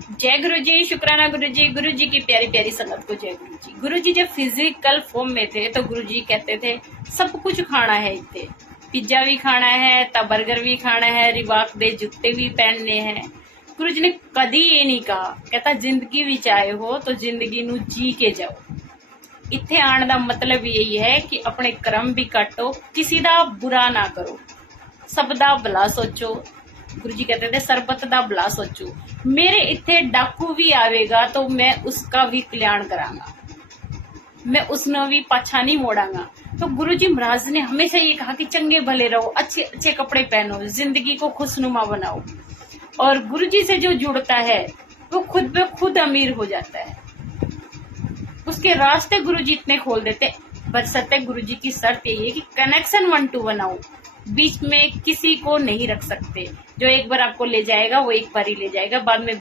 जय गुरु जी, शुक्राना गुरु जी की प्यारी प्यारी संगत को जय गुरु जी। गुरु जी जब फिजिकल फॉर्म में थे तो गुरु जी कहते थे सब कुछ खाना है इतने, पिज्जा भी खाना है, तब बर्गर भी खाना है, रिबाक दे जूते भी पहनने हैं। गुरु जी ने कदी ये नहीं कहा, कहता जिंदगी भी चाहे हो तो जिंदगी नू जी के जाओ। इत्थे आने का मतलब यही है कि अपने कर्म भी काटो, किसी का बुरा ना करो, सबदा भला सोचो। गुरु जी कहते थे सरबत दा भला सोचो। मेरे इत्थे डाकू भी आवेगा तो मैं उसका भी कल्याण करांगा, मैं उसने भी पाछा नहीं मोड़ांगा। तो गुरु जी महाराज ने हमेशा ये कहा कि चंगे भले रहो, अच्छे अच्छे कपड़े पहनो, जिंदगी को खुशनुमा बनाओ। और गुरु जी से जो जुड़ता है वो खुद ब खुद अमीर हो जाता है। उसके रास्ते गुरु जी इतने खोल देते। बरसते गुरु जी की शर्त यही है कि कनेक्शन 1 to 1 बनाओ, बीच में किसी को नहीं रख सकते। जो एक बार आपको ले जाएगा वो एक बार ही ले जाएगा, बाद में